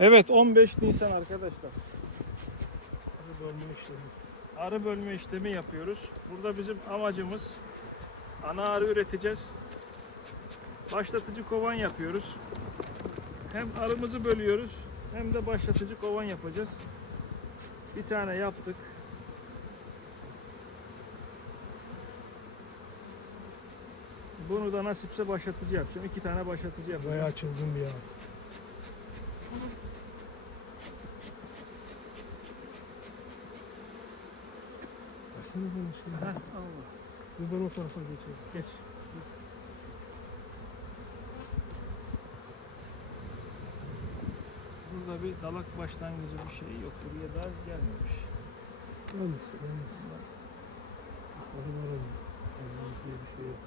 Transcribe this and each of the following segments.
Evet 15 Nisan arkadaşlar. Arı bölme işlemi. Arı bölme işlemi yapıyoruz. Burada bizim amacımız ana arı üreteceğiz. Başlatıcı kovan yapıyoruz. Hem arımızı bölüyoruz hem de başlatıcı kovan yapacağız. Bir tane yaptık. Bunu da nasipse başlatıcı yapacağım. İki tane başlatıcı yapacağım. Bayağı çılgın bir ya. Bana şey. Heh, Allah. Bir ben o tarafa geçeyim. Geç. Burada bir dalak başlangıcı bir şey yok. Buraya daha gelmemiş. Gelmesin, gelmesin. Ama. Allah'ım diye bir şey yok.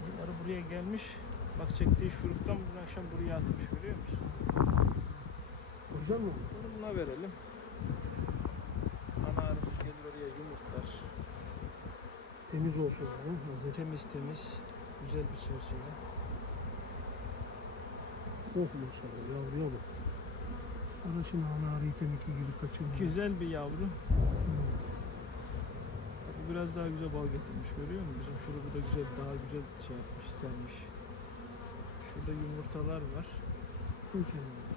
Bu arı buraya gelmiş. Bak çektiği şuruptan bugün akşam buraya atmış görüyor musun? Hocam mı? Bunu buna verelim. Ana arımız gelir oraya yumurtlar. Temiz olsun yani. Hazır. Temiz temiz. Güzel bir çerçeve. Oh maşallah yavruya bak. Araşın ana arıyı teminki gibi kaçırmıyor. Güzel bir yavru. Hı. Bu biraz daha güzel bal getirmiş görüyor musun? Bizim şurubu da güzel daha güzel şey yapmış, sermiş. Şurada yumurtalar var. Koy kendine.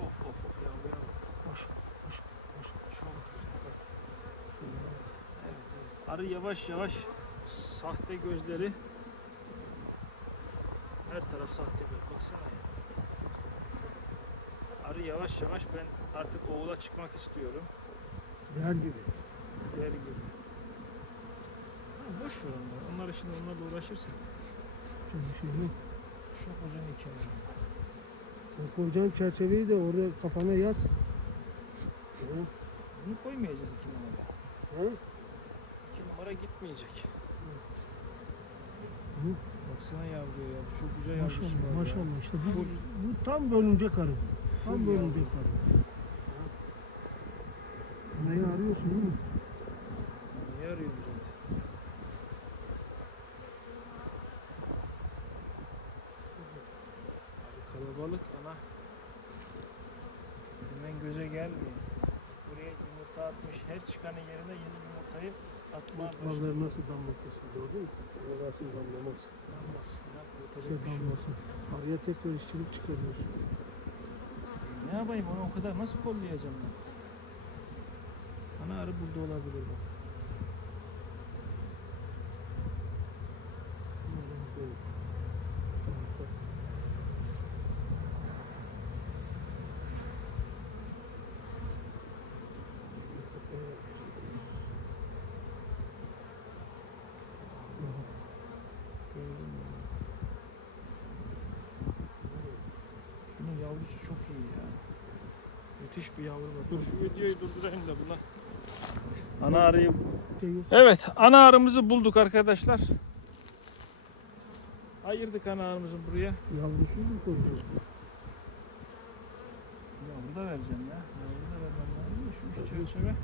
Of of of yavruya bak. Boş, boş, boş. Çok güzel. Şöyle. Evet, evet. Arı yavaş yavaş sahte gözleri her taraf sahte göz. Baksana ya. Arı yavaş yavaş ben artık oğula çıkmak istiyorum. Değer gibi. Diğer gibi. Ha, boş ver onları. Onlar şimdi onlarla uğraşırsın. Bir şey yok. Çok uzun hikaye. Sen koyacaksın çerçeveyi de orada kafana yaz. Ya, Bunu koymayacağız iki numara. Numara gitmeyecek. Hı. Baksana yavruya ya. Çok güzel yavrusu var Maşallah, ya. maşallah işte bu, bu tam bölünecek arı. bu. Tam Full bölünecek yavru. arı. Anayı arıyorsun değil mi? Niye arıyorum zaten? Abi kalabalık ana. Hemen göze gelmiyor. Buraya yumurta atmış. Her çıkanın yerine yeni yumurtayı balları nasıl damlatıyorsun gördün mü? Orası damlamaz. Yapacak Şey damlasın. Arıya tekrar işçilik çıkarıyorsun. Ne yapayım onu o kadar nasıl kollayacağım ben? Ana arı burada olabilir bak. Gördün mü? Bunun yavrusu çok iyi ya. Bir yavru var. Dur şu videoyu durdurayım da buna. Ana arıyı. Evet, ana arımızı bulduk arkadaşlar. Ayırdık ana arımızı buraya. Yavrusuz mu koyacağız? Yavru da vereceğim ya. Yavru da vermem lazım da şu üç çerçeve.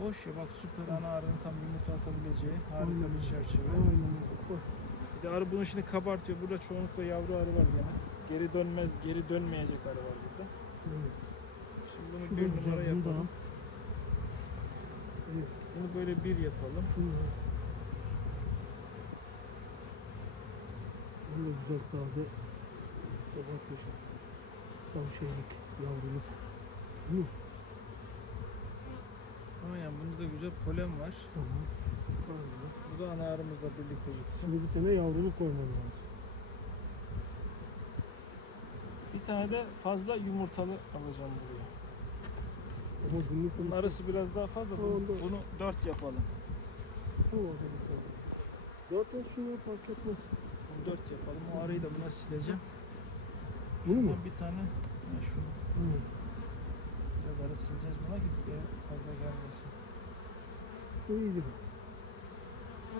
Boş ya bak süper ana arının tam yumurta atabileceği harika bir çerçeve. Bir de arı bunu şimdi kabartıyor. Burada çoğunlukla yavru arı var gene. Geri dönmez, geri dönmeyecek arı var burada. evet. Şimdi bunu Şu da bir güzel, numara bunu da yapalım. Bunu böyle bir yapalım. Şunu al. Bunu da güzel taze. Kapatmış. Tam şeylik, yavruluk. Ama yani bunda da güzel polen var. Aynen. Bu da ana arımızla birlikte gitsin. Şimdi bir tane yavruluk koyman lazım. Bir tane de fazla yumurtalı alacağım buraya. Ama günlük Bunun arası biraz daha fazla. Bunu, Oldu. bunu dört yapalım. Tamam hadi bakalım. Zaten şunu fark etmez. Bunu dört yapalım. O arayı da buna sileceğim. Bunu mu? Bundan bir tane ha, şunu Hı. biraz ara sileceğiz buna ki buraya fazla gelmesin. Bu iyi gibi.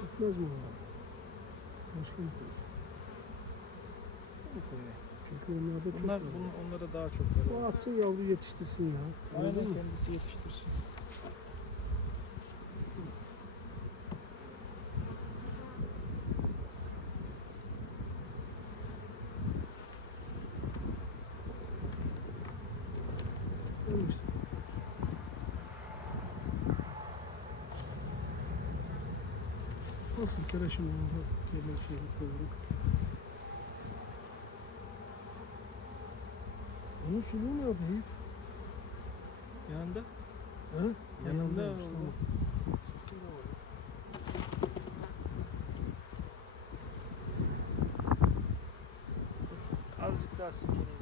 Gitmez mi o? Başka bir şey. Bu koyayım. Çünkü onlarda çok Bunlar, var. bunun, onlara daha çok var. O atsın yavru yetiştirsin ya. Aynen Anladın mı? kendisi yetiştirsin. Nasıl kere şimdi orada yerine Onun suluğu nerede Yiğit? Yanında He? Yanında Yanındaymış, o- tamam. azıcık daha silkeleyeceğim.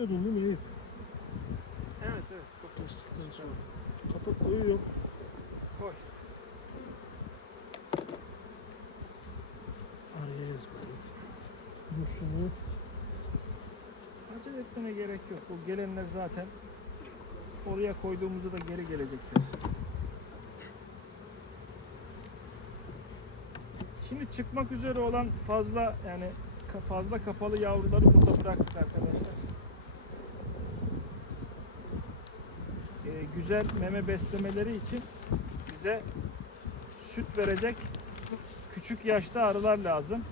Atıyordun değil mi Yiğit? Evet evet. Kestikten sonra. Kapak koyuyorum. Koy. Araya ezmeyiz. Bu sulu Acele etmene gerek yok. O gelenler zaten oraya koyduğumuzda da geri gelecektir. Şimdi çıkmak üzere olan fazla yani fazla kapalı yavruları burada bıraktık arkadaşlar. Ee, güzel meme beslemeleri için bize süt verecek küçük yaşta arılar lazım.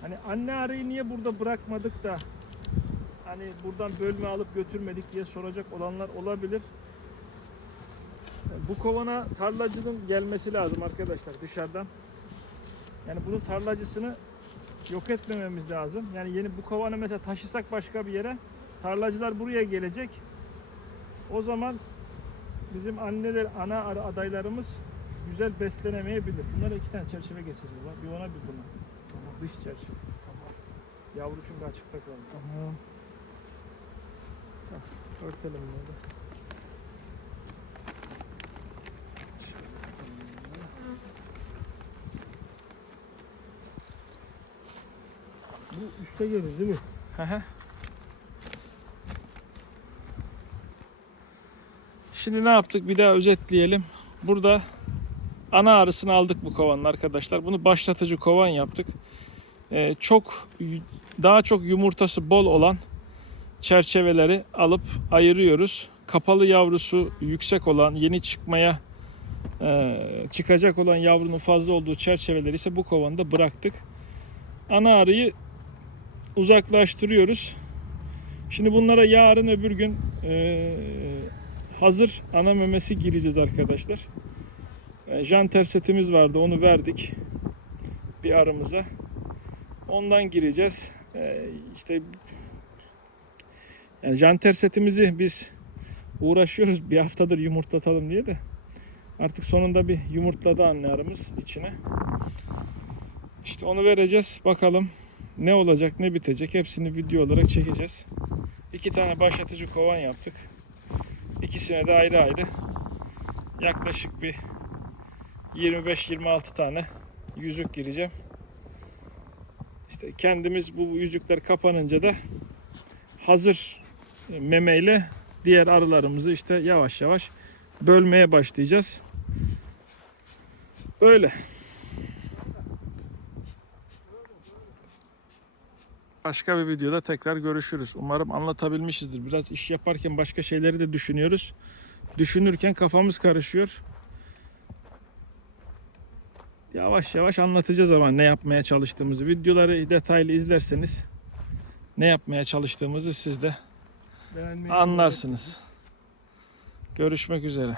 Hani anne arıyı niye burada bırakmadık da hani buradan bölme alıp götürmedik diye soracak olanlar olabilir. Bu kovana tarlacının gelmesi lazım arkadaşlar dışarıdan. Yani bunun tarlacısını yok etmememiz lazım. Yani yeni bu kovanı mesela taşısak başka bir yere tarlacılar buraya gelecek. O zaman bizim anneler ana arı adaylarımız güzel beslenemeyebilir. Bunlara iki tane çerçeve geçeceğiz baba. Bir ona bir buna. Tamam. Dış çerçeve. Tamam. Yavru çünkü açıkta kaldı. Tamam. Örtelim bunu da. Bu üste gelir değil mi? Hı hı. Şimdi ne yaptık? Bir daha özetleyelim. Burada ana arısını aldık bu kovanın arkadaşlar. Bunu başlatıcı kovan yaptık. Ee, çok daha çok yumurtası bol olan çerçeveleri alıp ayırıyoruz. Kapalı yavrusu yüksek olan, yeni çıkmaya e, çıkacak olan yavrunun fazla olduğu çerçeveleri ise bu kovanda bıraktık. Ana arıyı uzaklaştırıyoruz. Şimdi bunlara yarın öbür gün e, hazır ana memesi gireceğiz arkadaşlar. E, janter setimiz vardı onu verdik bir arımıza. Ondan gireceğiz. E, işte yani janter setimizi biz uğraşıyoruz bir haftadır yumurtlatalım diye de artık sonunda bir yumurtladı anne arımız içine. İşte onu vereceğiz bakalım ne olacak ne bitecek hepsini video olarak çekeceğiz. İki tane başlatıcı kovan yaptık. İkisine de ayrı ayrı yaklaşık bir 25-26 tane yüzük gireceğim. İşte kendimiz bu yüzükler kapanınca da hazır memeyle diğer arılarımızı işte yavaş yavaş bölmeye başlayacağız. Öyle. Başka bir videoda tekrar görüşürüz. Umarım anlatabilmişizdir. Biraz iş yaparken başka şeyleri de düşünüyoruz. Düşünürken kafamız karışıyor. Yavaş yavaş anlatacağız ama ne yapmaya çalıştığımızı. Videoları detaylı izlerseniz ne yapmaya çalıştığımızı siz de Beğenmeyi anlarsınız. Görüşmek üzere.